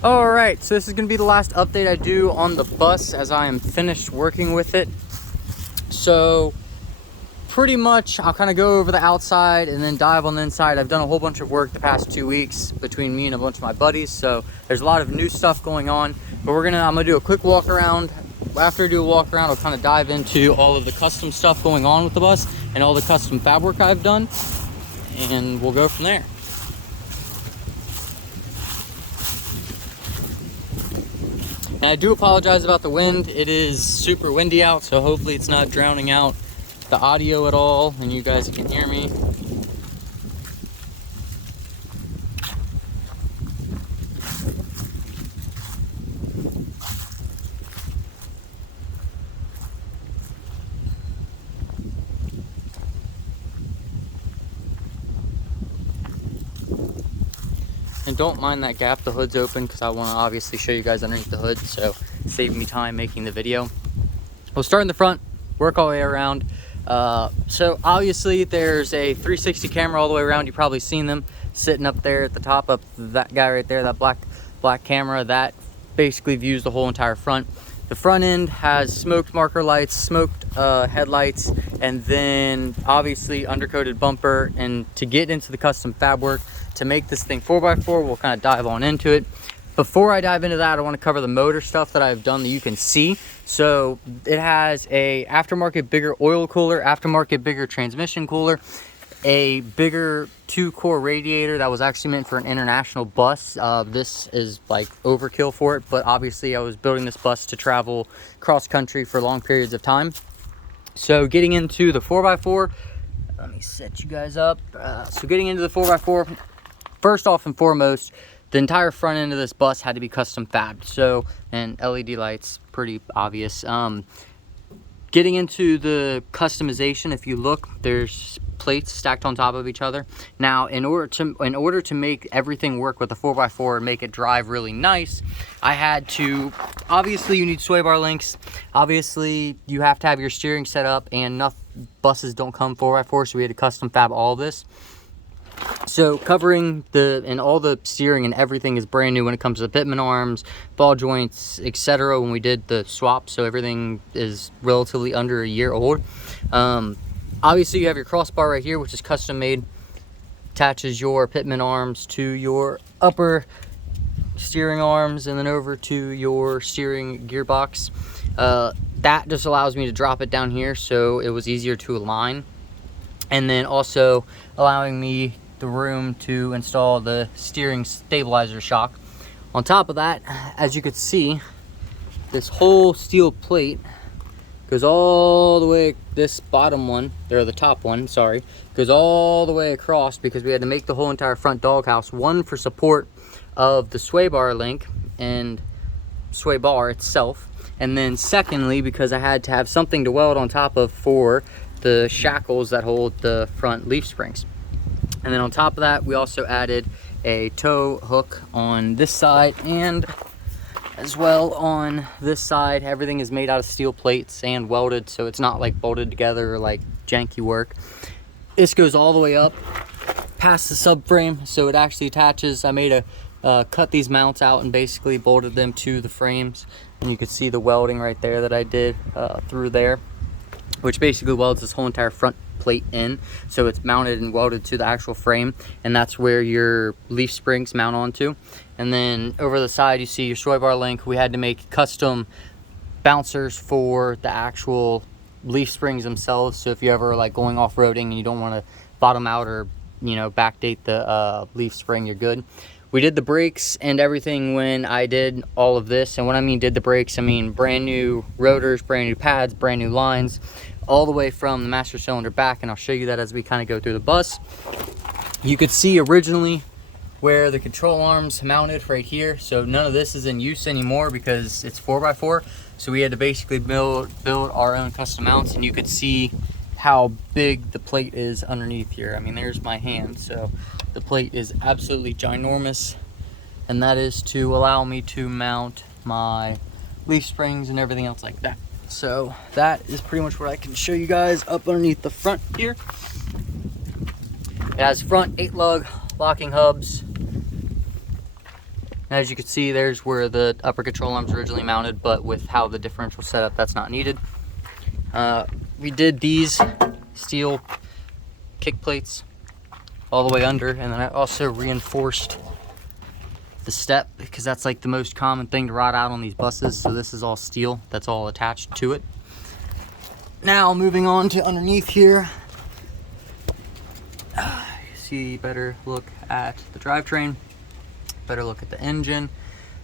All right, so this is gonna be the last update I do on the bus as I am finished working with it. So pretty much I'll kind of go over the outside and then dive on the inside. I've done a whole bunch of work the past 2 weeks between me and a bunch of my buddies, so there's a lot of new stuff going on. But I'm gonna do a quick walk around. After I do a walk around, I'll kind of dive into all of the custom stuff going on with the bus and all the custom fab work I've done, and we'll go from there. And I do apologize about the wind. It is super windy out, so hopefully it's not drowning out the audio at all and you guys can hear me. And don't mind that gap, the hood's open because I want to obviously show you guys underneath the hood, so save me time making the video. We'll start in the front, work all the way around. So obviously there's a 360 camera all the way around. You've probably seen them sitting up there at the top, up that guy right there, that black camera. That basically views the whole entire front. The front end has smoked marker lights, smoked headlights, and then obviously undercoated bumper. And to get into the custom fab work, to make this thing 4x4, we'll kind of dive on into it. Before I dive into that, I want to cover the motor stuff that I've done that you can see. So it has a aftermarket bigger oil cooler, aftermarket bigger transmission cooler, a bigger 2-core radiator that was actually meant for an international bus. This is like overkill for it, but obviously I was building this bus to travel cross country for long periods of time. So getting into the 4x4, let me set you guys up. So getting into the 4x4, first off and foremost, the entire front end of this bus had to be custom fabbed. So, and LED lights, pretty obvious. Getting into the customization, if you look, there's plates stacked on top of each other. Now, in order to make everything work with the 4x4 and make it drive really nice, I had to, obviously you need sway bar links. Obviously you have to have your steering set up, and enough buses don't come 4x4, so we had to custom fab all this. So covering and all the steering and everything is brand new when it comes to the pitman arms, ball joints, etc. when we did the swap, so everything is relatively under a year old. Obviously you have your crossbar right here, which is custom made, attaches your pitman arms to your upper steering arms and then over to your steering gearbox. That just allows me to drop it down here, so it was easier to align, and then also allowing me the room to install the steering stabilizer shock. On top of that, as you could see, this whole steel plate goes all the way, this bottom one, or the top one, sorry, goes all the way across because we had to make the whole entire front doghouse, one for support of the sway bar link and sway bar itself, and then secondly because I had to have something to weld on top of for the shackles that hold the front leaf springs. And then on top of that, we also added a tow hook on this side and as well on this side. Everything is made out of steel plates and welded, so it's not like bolted together or like janky work. This goes all the way up past the subframe, so it actually attaches. I made cut these mounts out and basically bolted them to the frames, and you can see the welding right there that I did through there, which basically welds this whole entire front plate in, so it's mounted and welded to the actual frame, and that's where your leaf springs mount onto. And then over the side you see your sway bar link. We had to make custom bouncers for the actual leaf springs themselves, so if you ever like going off-roading and you don't want to bottom out or backdate the leaf spring, you're good. We did the brakes and everything when I did all of this, and when I mean did the brakes, I mean brand new rotors, brand new pads, brand new lines, all the way from the master cylinder back, and I'll show you that as we kind of go through the bus. You could see originally where the control arms mounted right here, so none of this is in use anymore because it's 4x4, so we had to basically build our own custom mounts, and you could see how big the plate is underneath here. I mean, there's my hand, so the plate is absolutely ginormous, and that is to allow me to mount my leaf springs and everything else like that. So that is pretty much what I can show you guys up underneath the front here. It has front 8-lug locking hubs, And as you can see, there's where the upper control arms originally mounted, but with how the differential set up, that's not needed. We did these steel kick plates all the way under, and then I also reinforced the step because that's like the most common thing to rot out on these buses. So this is all steel that's all attached to it. Now moving on to underneath here, you see, better look at the drivetrain, better look at the engine.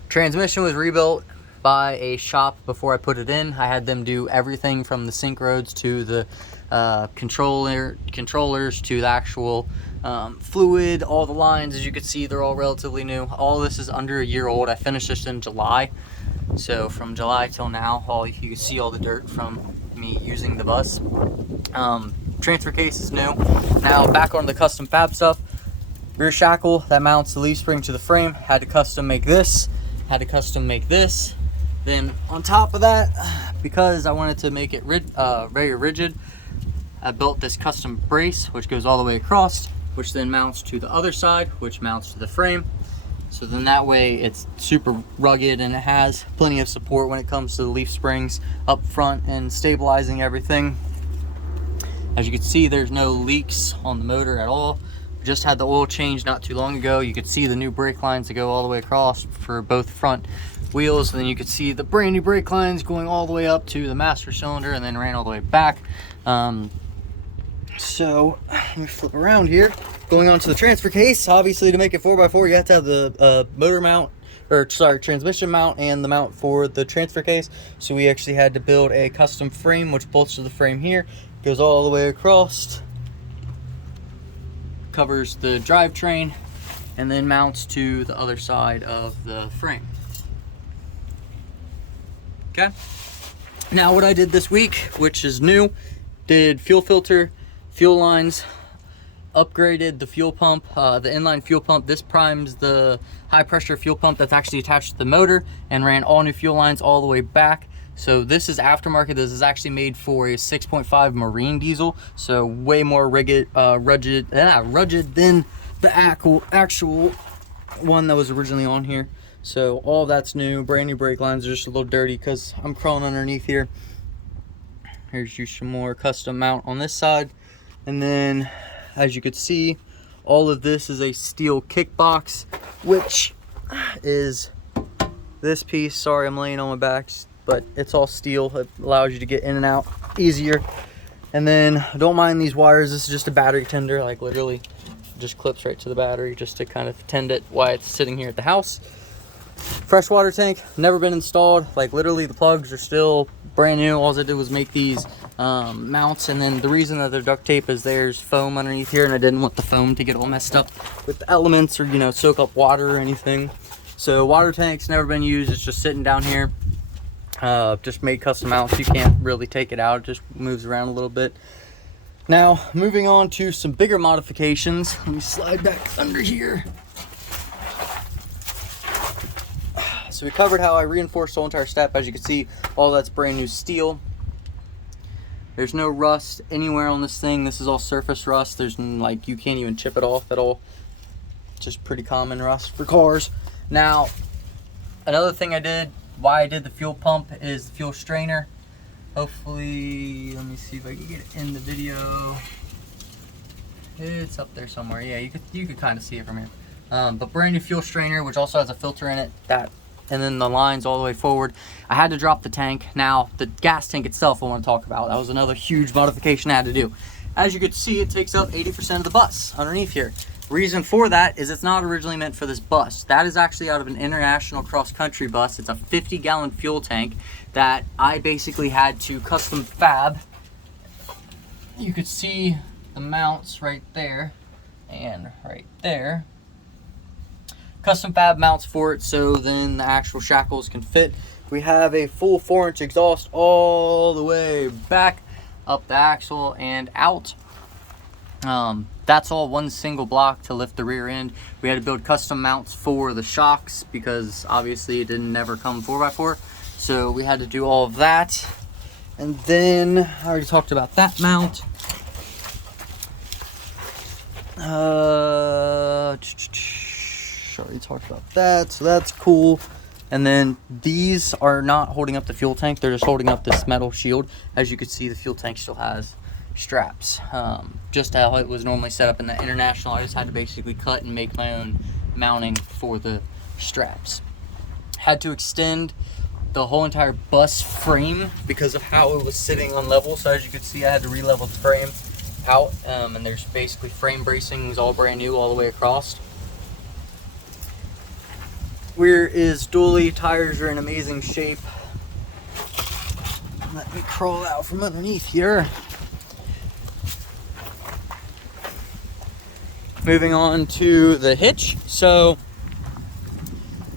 Transmission was rebuilt by a shop before I put it in. I had them do everything from the sync roads to the controllers to the actual fluid, all the lines. As you can see, they're all relatively new. All this is under a year old. I finished this in July, so from July till now, you can see all the dirt from me using the bus. Transfer case is new. Now back on the custom fab stuff. Rear shackle that mounts the leaf spring to the frame, had to custom make this, had to custom make this. Then on top of that, because I wanted to make it very rigid, I built this custom brace which goes all the way across, which then mounts to the other side, which mounts to the frame. So then that way it's super rugged and it has plenty of support when it comes to the leaf springs up front and stabilizing everything. As you can see, there's no leaks on the motor at all. We just had the oil change not too long ago. You could see the new brake lines that go all the way across for both front wheels, and then you could see the brand new brake lines going all the way up to the master cylinder and then ran all the way back. So let me flip around here. Going on to the transfer case, obviously to make it 4x4 you have to have the motor mount, or sorry, transmission mount and the mount for the transfer case. So we actually had to build a custom frame which bolts to the frame here, goes all the way across, covers the drivetrain, and then mounts to the other side of the frame. Okay, now what I did this week, which is new, did fuel filter, fuel lines, upgraded the fuel pump, the inline fuel pump. This primes the high pressure fuel pump that's actually attached to the motor, and ran all new fuel lines all the way back. So this is aftermarket. This is actually made for a 6.5 marine diesel, so way more rugged than the actual one that was originally on here. So all that's new. Brand new brake lines are just a little dirty because I'm crawling underneath here. Here's you some more custom mount on this side, and then as you could see, all of this is a steel kick box, which is this piece. Sorry, I'm laying on my back, but it's all steel. It allows you to get in and out easier. And then don't mind these wires. This is just a battery tender, like literally just clips right to the battery just to kind of tend it while it's sitting here at the house. Freshwater tank, never been installed. Like literally the plugs are still brand new. All I did was make these mounts, and then the reason that they're duct tape is there's foam underneath here, and I didn't want the foam to get all messed up with the elements or, you know, soak up water or anything. So water tank's never been used. It's just sitting down here. Just made custom mounts. You can't really take it out. It just moves around a little bit. Now moving on to some bigger modifications. Let me slide back under here. So we covered how I reinforced the whole entire step. As you can see, all that's brand new steel. There's no rust anywhere on this thing. This is all surface rust. There's like, you can't even chip it off at all. Just pretty common rust for cars. Now, another thing I did, why I did the fuel pump, is the fuel strainer. Hopefully, let me see if I can get it in the video. It's up there somewhere. Yeah, you could kind of see it from here. But brand new fuel strainer, which also has a filter in it, and then the lines all the way forward. I had to drop the tank. Now, the gas tank itself I want to talk about. That was another huge modification I had to do. As you can see, it takes up 80% of the bus underneath here. Reason for that is it's not originally meant for this bus. That is actually out of an international cross-country bus. It's a 50-gallon fuel tank that I basically had to custom fab. You could see the mounts right there and right there. Custom fab mounts for it, so then the actual shackles can fit. We have a full 4-inch exhaust all the way back up the axle and out. That's all one single block to lift the rear end. We had to build custom mounts for the shocks because obviously it didn't never come 4x4, so we had to do all of that. And then I already talked about that mount. brush, already talked about that, so that's cool. And then these are not holding up the fuel tank, they're just holding up this metal shield. As you can see, the fuel tank still has straps, just how it was normally set up in the International. I just had to basically cut and make my own mounting for the straps. Had to extend the whole entire bus frame because of how it was sitting on level. So as you can see, I had to re-level the frame out, and there's basically frame bracings all brand new all the way across. Rear is dually, tires are in amazing shape. Let me crawl out from underneath here. Moving on to the hitch. So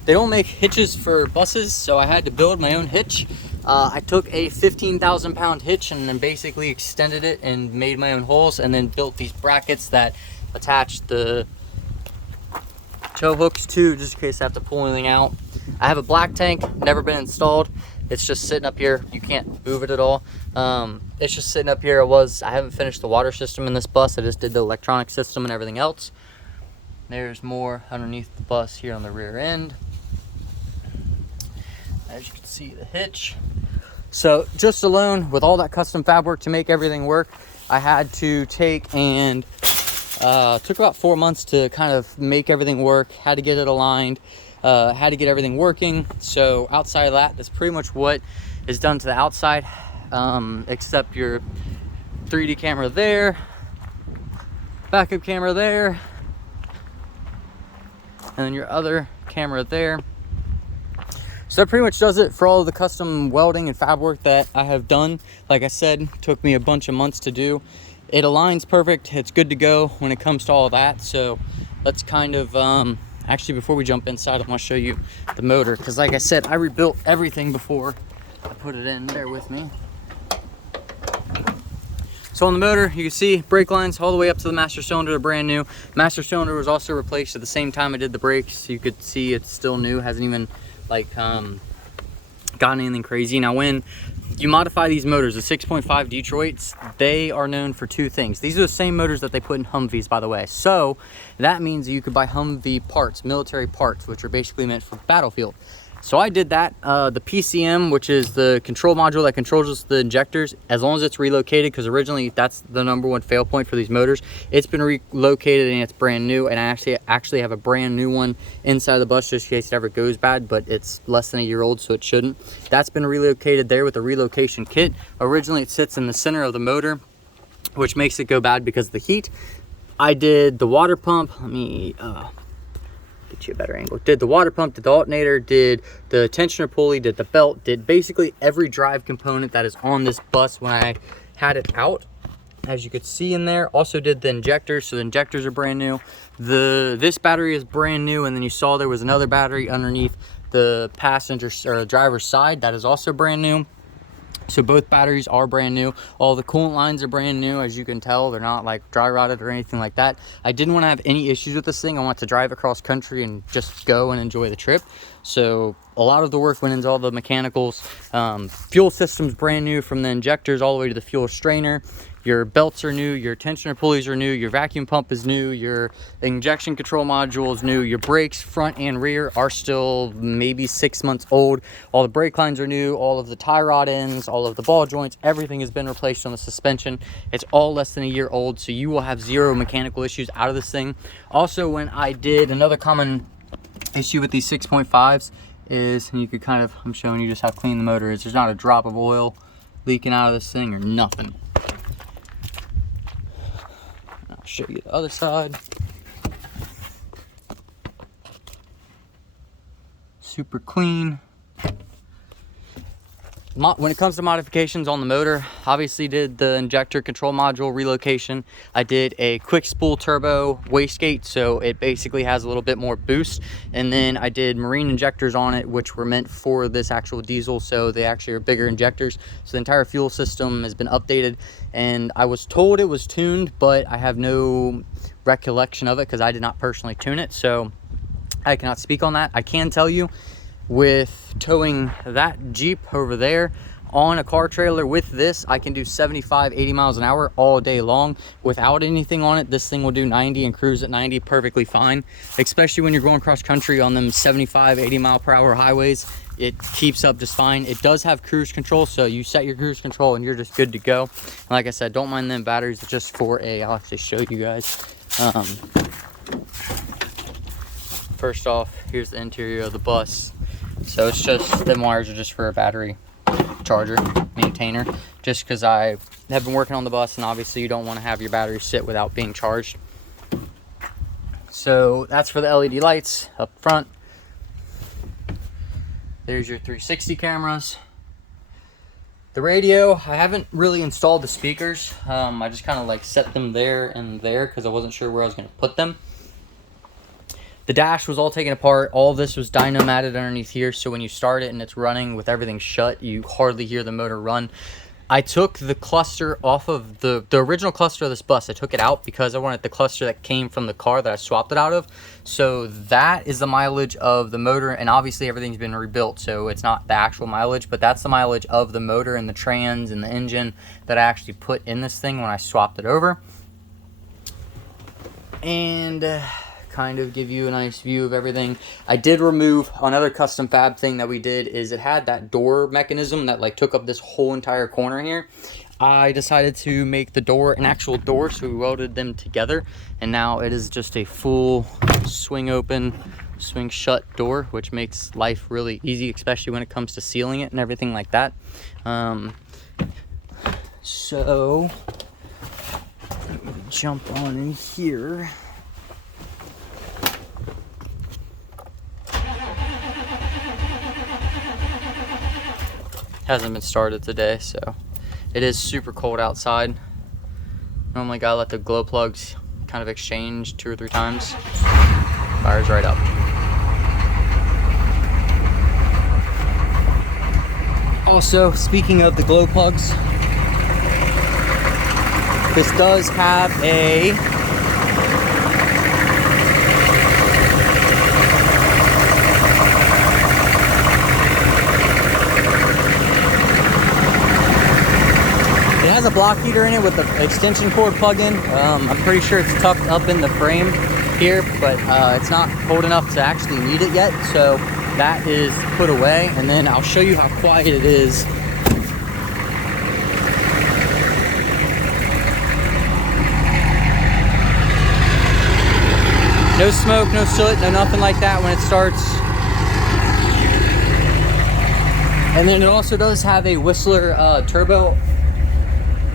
they don't make hitches for buses, so I had to build my own hitch. I took a 15,000 pound hitch and then basically extended it and made my own holes, and then built these brackets that attach the tow hooks to, just in case I have to pull anything out. I have a black tank, never been installed. It's just sitting up here. You can't move it at all. It's just sitting up here. I haven't finished the water system in this bus. I just did the electronic system and everything else. There's more underneath the bus here on the rear end. As you can see, the hitch. So just alone with all that custom fab work to make everything work, I had to take and took about 4 months to kind of make everything work. Had to get it aligned, had to get everything working. So outside of that, that's pretty much what is done to the outside, except your 3D camera there, backup camera there, and then your other camera there. So that pretty much does it for all of the custom welding and fab work that I have done. Like I said, took me a bunch of months to do. It aligns perfect. It's good to go when it comes to all of that. So let's kind of, actually before we jump inside, I want to show you the motor. Because like I said, I rebuilt everything before I put it in. Bear with me. So on the motor, you can see brake lines all the way up to the master cylinder are brand new. Master cylinder was also replaced at the same time I did the brakes. You could see it's still new, hasn't even like gotten anything crazy. Now when you modify these motors, the 6.5 Detroits, they are known for two things. These are the same motors that they put in Humvees, by the way. So that means you could buy Humvee parts, military parts, which are basically meant for battlefield. So I did that. The PCM, which is the control module that controls the injectors, as long as it's relocated, because originally that's the #1 fail point for these motors. It's been relocated and it's brand new, and I actually have a brand new one inside the bus just in case it ever goes bad, but it's less than a year old, so it shouldn't. That's been relocated there with the relocation kit. Originally it sits in the center of the motor, which makes it go bad because of the heat. I did the water pump. Let me get you a better angle. Did the water pump, did the alternator, did the tensioner pulley, did the belt, did basically every drive component that is on this bus when I had it out, as you could see in there. Also did the injectors, so the injectors are brand new. This battery is brand new, and then you saw there was another battery underneath the passenger or driver's side that is also brand new. So both batteries are brand new. All the coolant lines are brand new. As you can tell, they're not like dry rotted or anything like that. I didn't want to have any issues with this thing. I want to drive across country and just go and enjoy the trip. So a lot of the work went into all the mechanicals. Fuel system's brand new, from the injectors all the way to the fuel strainer. Your belts are new, your tensioner pulleys are new, your vacuum pump is new, your injection control module is new, your brakes, front and rear, are still maybe 6 months old. All the brake lines are new, all of the tie rod ends, all of the ball joints, everything has been replaced on the suspension. It's all less than a year old, so you will have zero mechanical issues out of this thing. Also, when I did, another common issue with these 6.5s is, and you could kind of, I'm showing you just how clean the motor is. There's not a drop of oil leaking out of this thing or nothing. Show you the other side. Super clean. When it comes to modifications on the motor, obviously did the injector control module relocation. I did a quick spool turbo wastegate, so it basically has a little bit more boost. And then I did marine injectors on it, which were meant for this actual diesel, so they actually are bigger injectors. So the entire fuel system has been updated, and I was told it was tuned, but I have no recollection of it because I did not personally tune it, so I cannot speak on that. I can tell you, with towing that Jeep over there, on a car trailer with this, I can do 75, 80 miles an hour all day long without anything on it. This thing will do 90 and cruise at 90 perfectly fine, especially when you're going cross country on them 75, 80 mile per hour highways. It keeps up just fine. It does have cruise control, so you set your cruise control and you're just good to go. And like I said, don't mind them batteries. It's just for I'll actually show you guys. First off, here's the interior of the bus. So it's just, them wires are just for a battery charger maintainer, just because I have been working on the bus and obviously you don't want to have your battery sit without being charged. So that's for the LED lights up front. There's your 360 cameras. The radio, I haven't really installed the speakers. I just kind of like set them there and there because I wasn't sure where I was going to put them. The dash was all taken apart. All of this was dyno-matted underneath here, so when you start it and it's running with everything shut, you hardly hear the motor run. I took the cluster off of the original cluster of this bus. I took it out because I wanted the cluster that came from the car that I swapped it out of. So that is the mileage of the motor, and obviously everything's been rebuilt, so it's not the actual mileage, but that's the mileage of the motor and the trans and the engine that I actually put in this thing when I swapped it over. And kind of give you a nice view of everything. I did remove another custom fab thing that we did, is it had that door mechanism that like took up this whole entire corner here. I decided to make the door an actual door, so we welded them together, and now it is just a full swing open, swing shut door, which makes life really easy, especially when it comes to sealing it and everything like that. So let me jump on in here. Hasn't been started today, so it is super cold outside. Normally gotta let the glow plugs kind of exchange 2 or 3 times. Fires right up. Also, speaking of the glow plugs, this does have a block heater in it with the extension cord plug-in. I'm pretty sure it's tucked up in the frame here, but it's not cold enough to actually need it yet, so that is put away, and then I'll show you how quiet it is. No smoke, no soot, no nothing like that when it starts. And then it also does have a Whistler turbo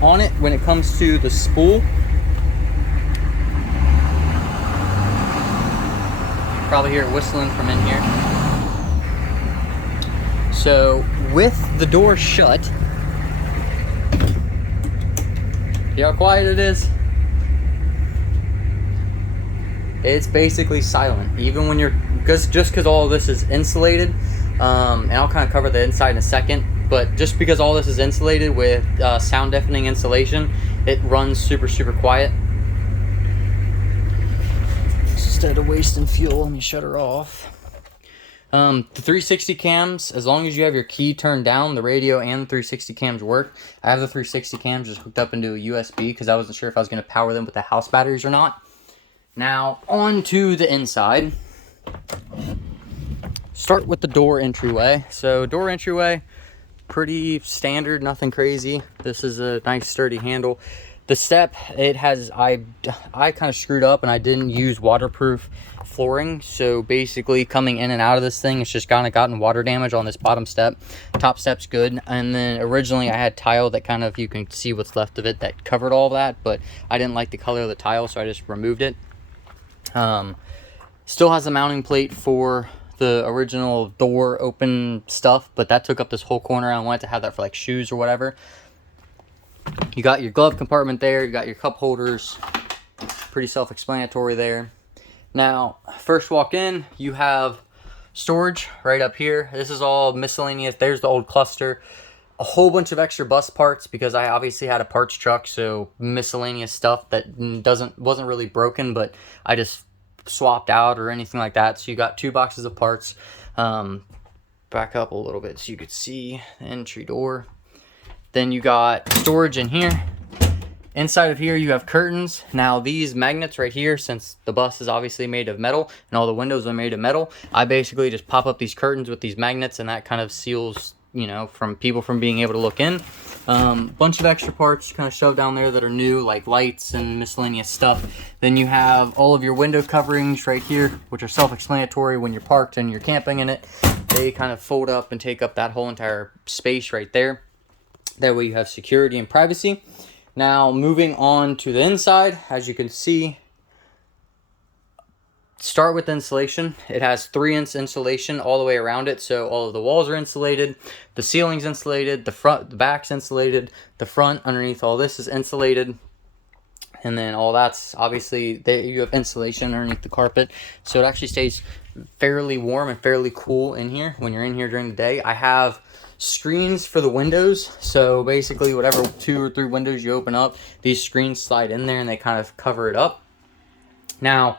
on it when it comes to the spool. Probably hear it whistling from in here. So with the door shut, see how quiet it is? It's basically silent, even when you're, just because all of this is insulated, and I'll kind of cover the inside in a second, but just because all this is insulated with sound deafening insulation, it runs super quiet. Instead of wasting fuel, let me shut her off. The 360 cams, as long as you have your key turned down, the radio and the 360 cams work. I have the 360 cams just hooked up into a USB because I wasn't sure if I was going to power them with the house batteries or not. Now, on to the inside. Start with the door entryway. So, door entryway, pretty standard, nothing crazy. This is a nice sturdy handle. The step, it has, I kind of screwed up and I didn't use waterproof flooring, so basically coming in and out of this thing, it's just kind of gotten water damage on this bottom step. Top step's good, and then originally I had tile that kind of, you can see what's left of it, that covered all that, but I didn't like the color of the tile, so I just removed it. Still has a mounting plate for the original door open stuff, but that took up this whole corner. I wanted to have that for like shoes or whatever. You got your glove compartment there, you got your cup holders, pretty self-explanatory there. Now, first walk in, you have storage right up here. This is all miscellaneous. There's the old cluster. A whole bunch of extra bus parts because I obviously had a parts truck, so miscellaneous stuff that wasn't really broken, but I just swapped out or anything like that. So you got 2 boxes of parts. Back up a little bit so you could see the entry door. Then you got storage in here. Inside of here, you have curtains. Now, these magnets right here, since the bus is obviously made of metal and all the windows are made of metal, I basically just pop up these curtains with these magnets, and that kind of seals, you know, from people from being able to look in. Bunch of extra parts kind of shoved down there that are new, like lights and miscellaneous stuff. Then you have all of your window coverings right here, which are self-explanatory when you're parked and you're camping in it. They kind of fold up and take up that whole entire space right there. That way you have security and privacy. Now, moving on to the inside, as you can see, start with insulation. It has 3-inch insulation all the way around it, so all of the walls are insulated, the ceiling's insulated, the back's insulated, the front underneath all this is insulated, and then all that's obviously you have insulation underneath the carpet, so it actually stays fairly warm and fairly cool in here when you're in here during the day. I have screens for the windows, so basically whatever 2 or 3 windows you open up, these screens slide in there and they kind of cover it up. Now,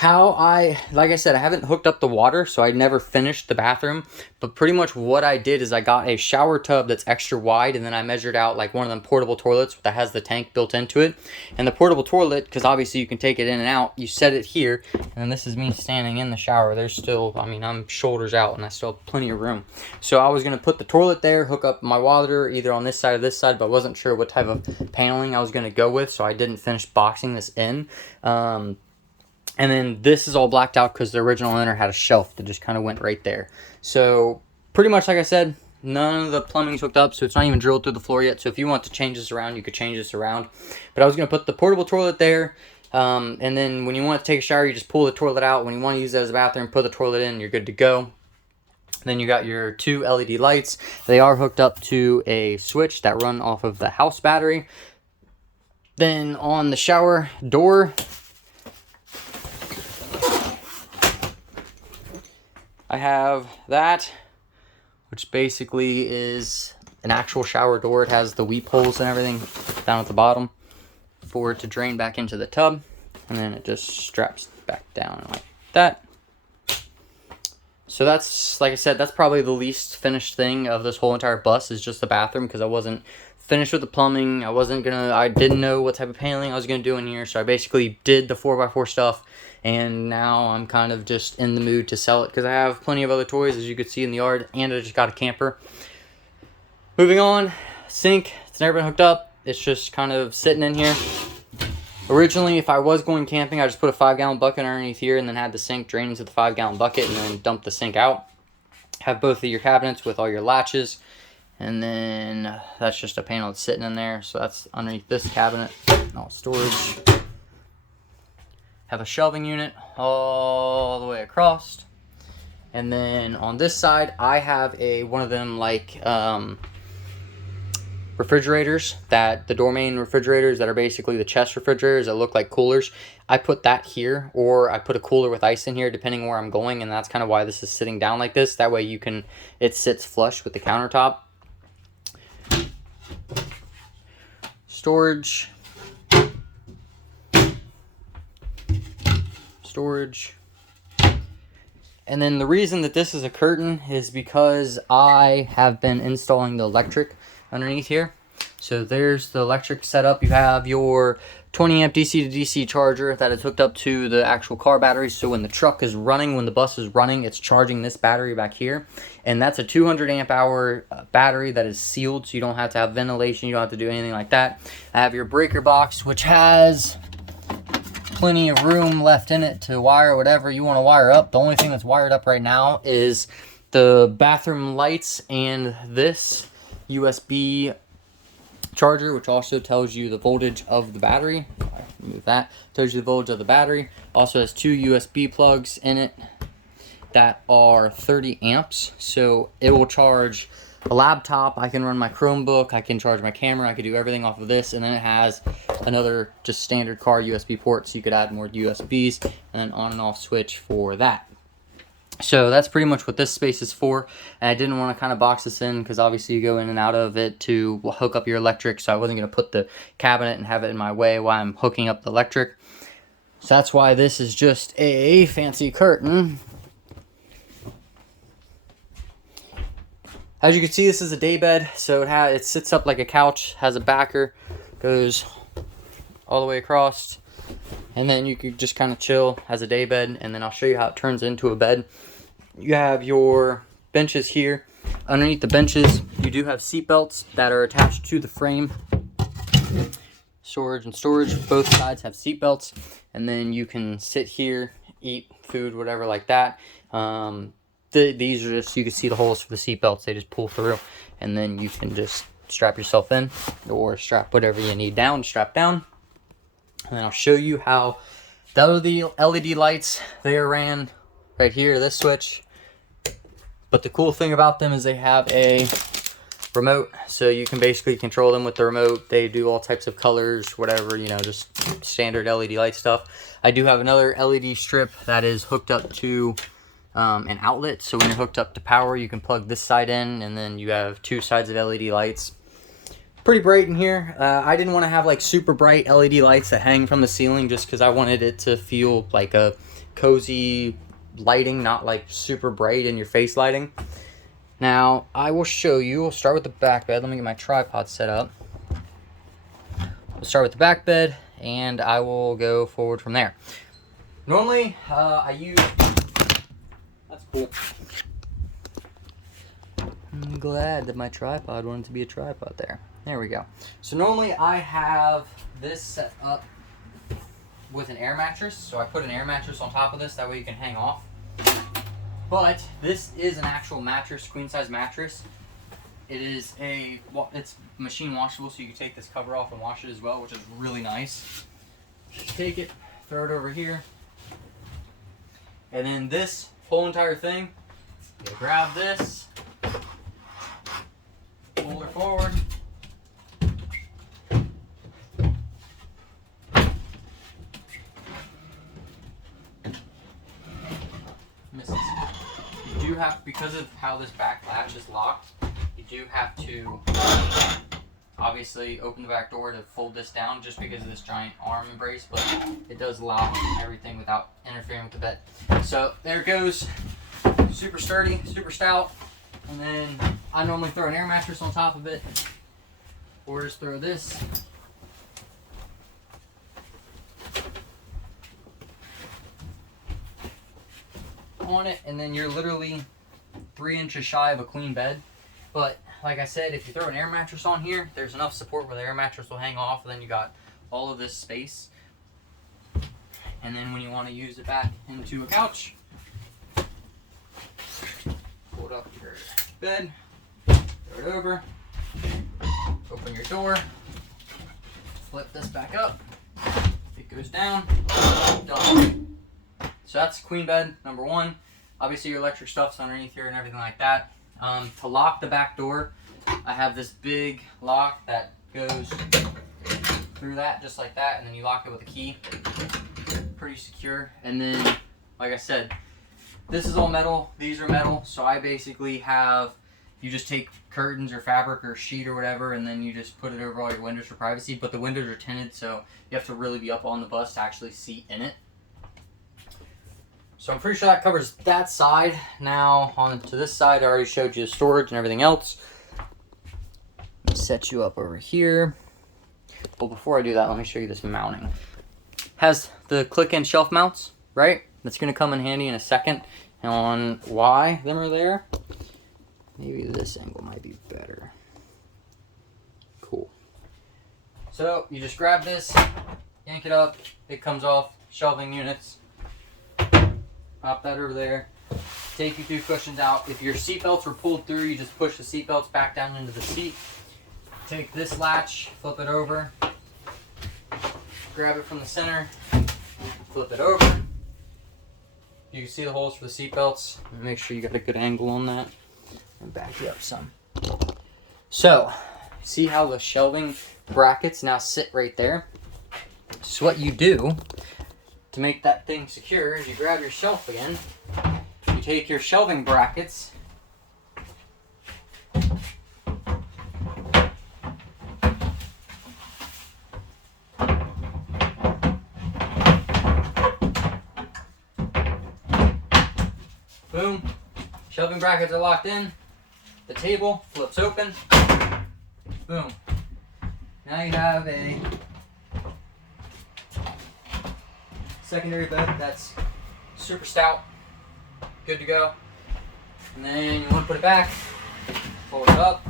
like I said, I haven't hooked up the water, so I never finished the bathroom, but pretty much what I did is I got a shower tub that's extra wide, and then I measured out like one of them portable toilets that has the tank built into it. And the portable toilet, because obviously you can take it in and out, you set it here, and this is me standing in the shower. There's still, I mean, I'm shoulders out and I still have plenty of room. So I was going to put the toilet there, hook up my water either on this side or this side, but I wasn't sure what type of paneling I was going to go with, so I didn't finish boxing this in. And then this is all blacked out because the original owner had a shelf that just kind of went right there. So pretty much like I said, none of the plumbing's hooked up, so it's not even drilled through the floor yet. So if you want to change this around, you could change this around. But I was going to put the portable toilet there. And then when you want to take a shower, you just pull the toilet out. When you want to use it as a bathroom, put the toilet in, you're good to go. Then you got your 2 LED lights. They are hooked up to a switch that run off of the house battery. Then on the shower door, I have that, which basically is an actual shower door. It has the weep holes and everything down at the bottom for it to drain back into the tub. And then it just straps back down like that. So that's, like I said, that's probably the least finished thing of this whole entire bus is just the bathroom, because I wasn't finished with the plumbing. I didn't know what type of paneling I was going to do in here. So I basically did the 4x4 stuff. And now I'm kind of just in the mood to sell it because I have plenty of other toys, as you could see in the yard, and I just got a camper. Moving on, sink. It's never been hooked up. It's just kind of sitting in here. Originally, if I was going camping, I just put a 5-gallon bucket underneath here and then had the sink drain into the 5-gallon bucket and then dump the sink out. Have both of your cabinets with all your latches. And then that's just a panel that's sitting in there. So that's underneath this cabinet. All storage. Have a shelving unit all the way across. And then on this side, I have one of them like refrigerators, that the Dormain refrigerators that are basically the chest refrigerators that look like coolers. I put that here, or I put a cooler with ice in here depending where I'm going, and that's kind of why this is sitting down like this. That way it sits flush with the countertop. Storage. And then the reason that this is a curtain is because I have been installing the electric underneath here. So there's the electric setup. You have your 20 amp DC to DC charger that is hooked up to the actual car battery. So when the truck is running, when the bus is running, it's charging this battery back here. And that's a 200 amp hour battery that is sealed, so you don't have to have ventilation. You don't have to do anything like that. I have your breaker box, which has plenty of room left in it to wire whatever you want to wire up. The only thing that's wired up right now is the bathroom lights and this USB charger, which also tells you the voltage of the battery. Remove that. Tells you the voltage of the battery. Also has 2 USB plugs in it that are 30 amps. So it will charge a laptop. I can run my Chromebook. I can charge my camera. I can do everything off of this. And then it has another just standard car USB port, so you could add more USBs, and an on and off switch for that. So that's pretty much what this space is for. And I didn't want to kind of box this in because obviously you go in and out of it to hook up your electric. So I wasn't going to put the cabinet and have it in my way while I'm hooking up the electric. So that's why this is just a fancy curtain. As you can see, this is a day bed, so it sits up like a couch, has a backer, goes all the way across, and then you could just kind of chill as a day bed. And then I'll show you how it turns into a bed. You have your benches here. Underneath the benches, you do have seat belts that are attached to the frame. Storage and storage, both sides have seat belts, and then you can sit here, eat food, whatever like that. These are just, you can see the holes for the seat belts, they just pull through, and then you can just strap yourself in, or strap whatever you need down, strap down. And then I'll show you how the LED lights, they are ran right here, this switch. But the cool thing about them is they have a remote, so you can basically control them with the remote. They do all types of colors, whatever, you know, just standard LED light stuff. I do have another LED strip that is hooked up to an outlet, so when you're hooked up to power, you can plug this side in, and then you have two sides of LED lights. Pretty bright in here. I didn't want to have like super bright LED lights that hang from the ceiling, just because I wanted it to feel like a cozy lighting, not like super bright in your face lighting. Now I will show you. We'll start with the back bed. Let me get my tripod set up. We'll start with the back bed, and I will go forward from there. Normally I use, that's cool, I'm glad that my tripod wanted to be a tripod there. There we go. So normally I have this set up with an air mattress. So I put an air mattress on top of this, that way you can hang off. But this is an actual mattress, queen size mattress. It is it's machine washable, so you can take this cover off and wash it as well, which is really nice. Just take it, throw it over here. And then this whole entire thing, you grab this, pull it forward. You do have, because of how this back latch is locked, you do have to obviously open the back door to fold this down, just because of this giant arm embrace, but it does lock everything without interfering with the bed. So there it goes, super sturdy, super stout. And then I normally throw an air mattress on top of it, or just throw this. On it, and then you're literally 3 inches shy of a queen bed. But like I said, if you throw an air mattress on here, there's enough support where the air mattress will hang off, and then you got all of this space. And then when you want to use it back into a couch, fold up your bed, throw it over, open your door, flip this back up, it goes down, done. So that's queen bed number one. Obviously your electric stuff's underneath here and everything like that. To lock the back door, I have this big lock that goes through that, just like that, and then you lock it with a key. Pretty secure. And then, like I said, this is all metal, these are metal, so I basically have, you just take curtains or fabric or sheet or whatever, and then you just put it over all your windows for privacy. But the windows are tinted, so you have to really be up on the bus to actually see in it. So I'm pretty sure that covers that side. Now on to this side, I already showed you the storage and everything else. Let me set you up over here. Well, before I do that, let me show you this mounting. Has the click-in shelf mounts, right? That's going to come in handy in a second. And on why them are there, maybe this angle might be better. Cool. So you just grab this, yank it up, it comes off, shelving units. Pop that over there. Take your 2 cushions out. If your seat belts were pulled through, you just push the seat belts back down into the seat. Take this latch, flip it over, grab it from the center, flip it over. You can see the holes for the seat belts. Make sure you got a good angle on that. And back you up some. So, see how the shelving brackets now sit right there? So what you do to make that thing secure is you grab your shelf again, you take your shelving brackets, boom, shelving brackets are locked in. the table flips open. Boom. Now you have a secondary bed that's super stout. Good to go. And then you want to put it back, fold it up,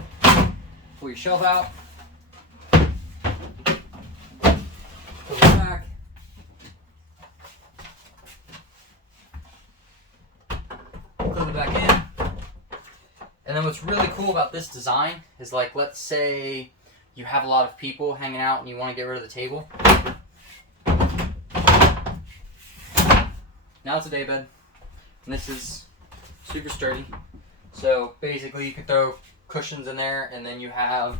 pull your shelf out, pull it back, put it back in. And then what's really cool about this design is, like, let's say you have a lot of people hanging out and you want to get rid of the table. Now it's a day bed, and this is super sturdy. So basically you can throw cushions in there, and then you have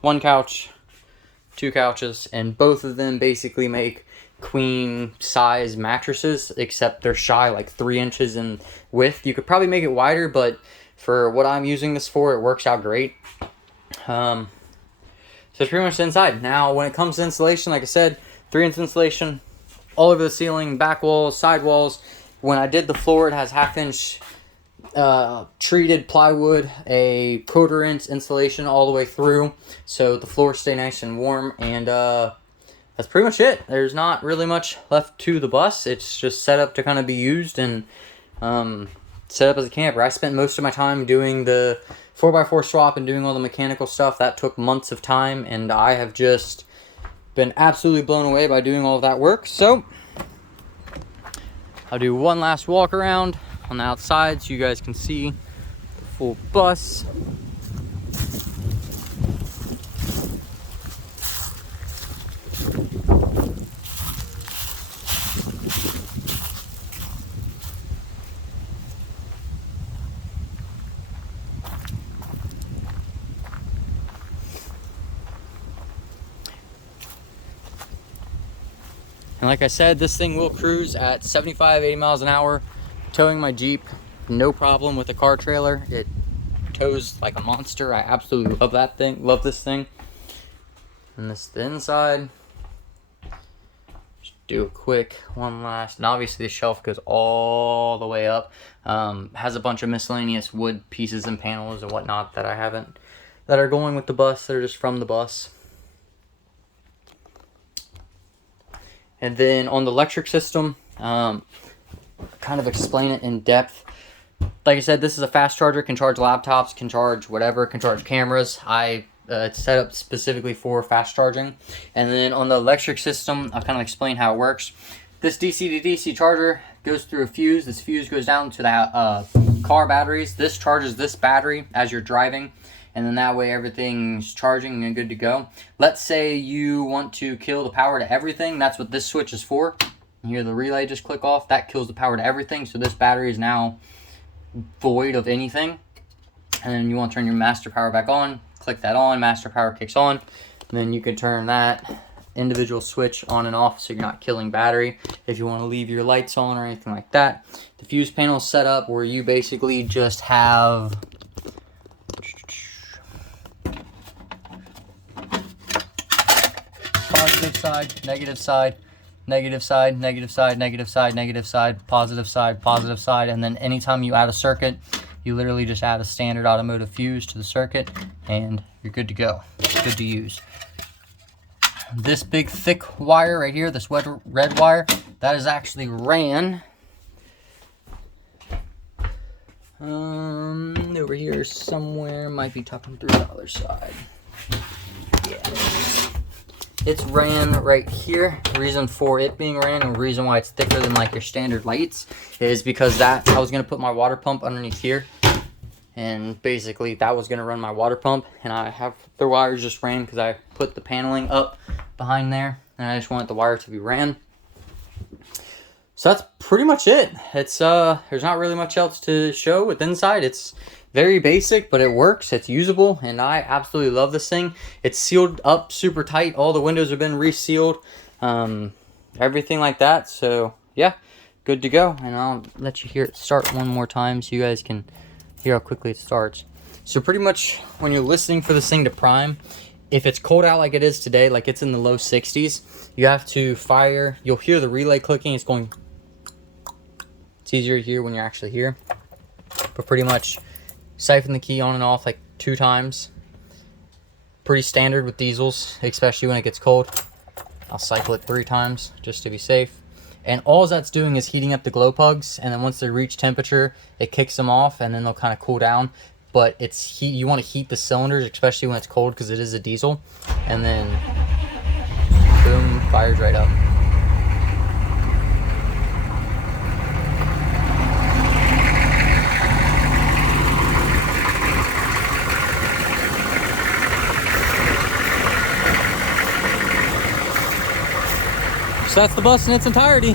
one couch, two couches, and both of them basically make queen size mattresses, except they're shy like 3 inches in width. You could probably make it wider, but for what I'm using this for, it works out great. So it's pretty much the inside. Now when it comes to insulation, like I said, 3-inch insulation all over the ceiling, back walls, side walls. When I did the floor, it has 1/2-inch treated plywood, a 1/4-inch insulation all the way through, so the floors stay nice and warm. And that's pretty much it. There's not really much left to the bus. It's just set up to kind of be used and set up as a camper. I spent most of my time doing the 4x4 swap and doing all the mechanical stuff. That took months of time, and I have just been absolutely blown away by doing all of that work. So I'll do one last walk around on the outside so you guys can see the full bus. And like I said, this thing will cruise at 75, 80 miles an hour, towing my Jeep, no problem with the car trailer. It tows like a monster. I absolutely love that thing, love this thing. And this is the inside. Just do a quick one last, and obviously the shelf goes all the way up. Has a bunch of miscellaneous wood pieces and panels and whatnot that that are going with the bus, that are just from the bus. And then on the electric system, kind of explain it in depth. Like I said, this is a fast charger, can charge laptops, can charge whatever, can charge cameras. It's set up specifically for fast charging. And then on the electric system, I'll kind of explain how it works. This DC to DC charger goes through a fuse. This fuse goes down to the car batteries. This charges this battery as you're driving. And then that way everything's charging and good to go. Let's say you want to kill the power to everything. That's what this switch is for. You hear the relay just click off. That kills the power to everything. So this battery is now void of anything. And then you want to turn your master power back on. Click that on. Master power kicks on. And then you can turn that individual switch on and off so you're not killing battery. If you want to leave your lights on or anything like that. The fuse panel is set up where you basically just have positive side, negative side, negative side, negative side, negative side, negative side, positive side, and then anytime you add a circuit, you literally just add a standard automotive fuse to the circuit and you're good to go. Good to use. This big thick wire right here, this red wire, that is actually ran over here somewhere, might be tucking through the other side. Yeah. It's ran right here. The reason for it being ran, and the reason why it's thicker than like your standard lights, is because I was going to put my water pump underneath here, and basically that was going to run my water pump, and I have the wires just ran because I put the paneling up behind there, and I just wanted the wire to be ran. So that's pretty much it. It's there's not really much else to show with inside. It's very basic, but it works. It's usable, and I absolutely love this thing. It's sealed up super tight. All the windows have been resealed, everything like that. So yeah, good to go. And I'll let you hear it start one more time so you guys can hear how quickly it starts. So pretty much when you're listening for this thing to prime, if it's cold out like it is today, like it's in the low 60s, you have to fire. You'll hear the relay clicking. It's going. It's easier to hear when you're actually here. but pretty much siphon the key on and off like 2 times. Pretty standard with diesels, especially when it gets cold. I'll cycle it 3 times just to be safe. And all that's doing is heating up the glow plugs, and then once they reach temperature, it kicks them off, and then they'll kind of cool down. But it's heat. You want to heat the cylinders, especially when it's cold, because it is a diesel. And then, boom, fires right up. So that's the bus in its entirety.